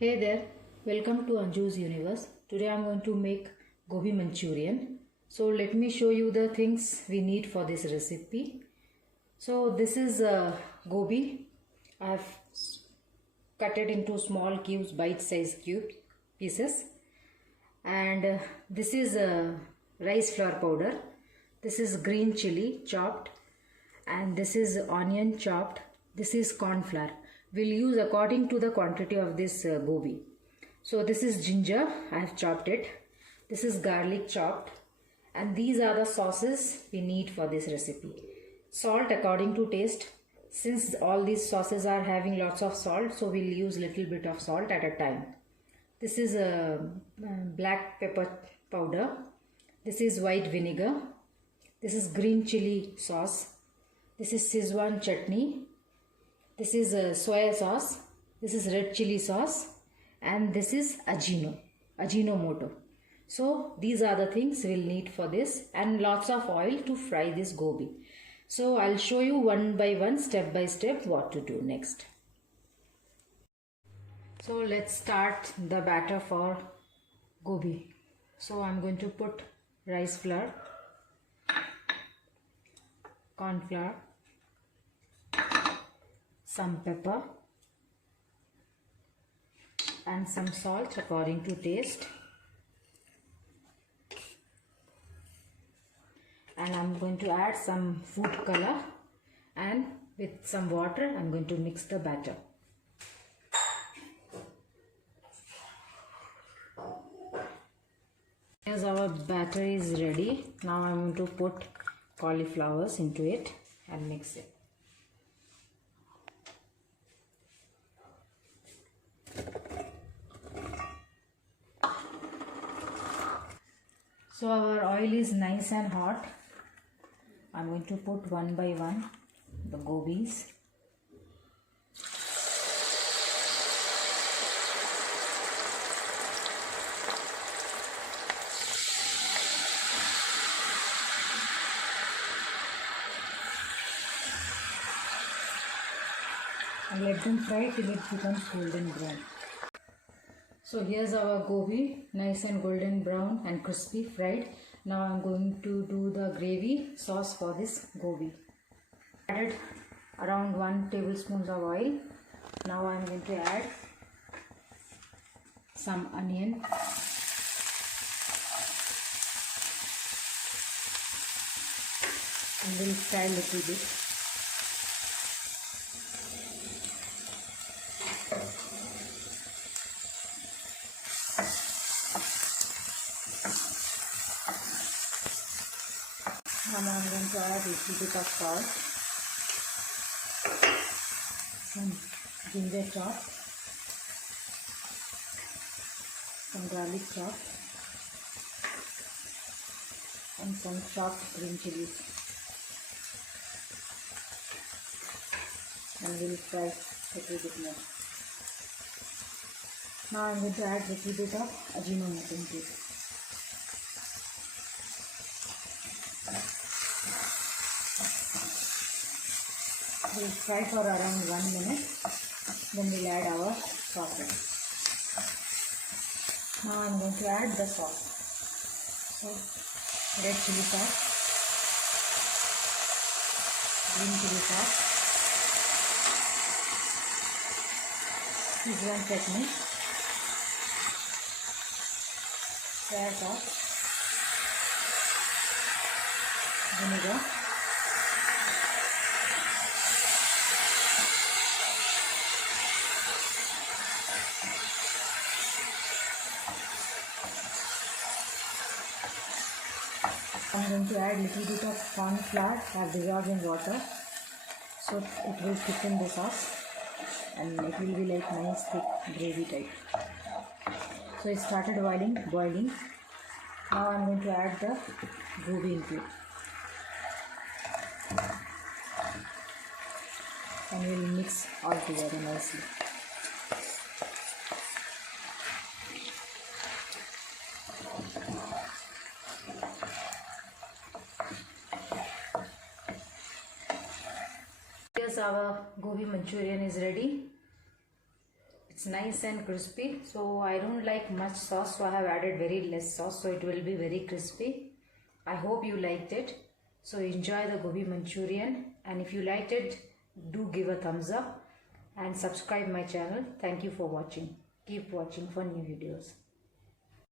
Hey there, welcome to Anjus universe. Today I'm going to make Gobi Manchurian. So let me show you the things we need for this recipe. So this is gobi. I have cut it into small cubes, bite-sized cube pieces. And this is rice flour powder. This is green chili chopped. And this is onion chopped. This is corn flour. We'll use according to the quantity of this gobi. So this is ginger, I have chopped it. This is garlic chopped. And these are the sauces we need for this recipe. Salt according to taste. Since all these sauces are having lots of salt, so we'll use little bit of salt at a time. This is black pepper powder. This is white vinegar. This is green chili sauce. This is Szechuan chutney. This is soya sauce. This is red chili sauce. And this is Ajinomoto. So these are the things we'll need for this, and lots of oil to fry this gobi. So I'll show you one by one, step by step, what to do next. So let's start the batter for gobi. So I'm going to put rice flour, corn flour, some pepper and some salt according to taste, and I'm going to add some food color, and with some water I'm going to mix the batter. As our batter is ready, now I'm going to put cauliflowers into it and mix it. So our oil is nice and hot. I'm going to put one by one the gobis. And let them fry till it becomes golden brown. So here's our gobi, nice and golden brown and crispy fried. Now I'm going to do the gravy sauce for this gobi. Added around 1 tablespoon of oil. Now I'm going to add some onion, and we'll fry a little bit. Now I'm going to add a little bit of salt, some ginger chop, some garlic chop, and some chopped green chilies. And we'll fry a little bit more. Now I'm going to add a little bit of Ajinomoto into it. We'll fry for around 1 minute, then we'll add our sauces. Now I'm going to add the sauce. So red chili sauce, green chili sauce, Szechuan chutney, soya sauce, vinegar, I'm going to add little bit of corn flour I've dissolved in water, so it will thicken the sauce and it will be like nice thick gravy type. So it started boiling. Now I'm going to add the gobi into it, and we'll mix all together nicely. Our Gobi Manchurian is ready. It's nice and crispy. So I don't like much sauce, so I have added very less sauce, so it will be very crispy. I hope you liked it. So enjoy the gobi Manchurian, and if you liked it, do give a thumbs up and subscribe my channel. Thank you for watching. Keep watching for new videos.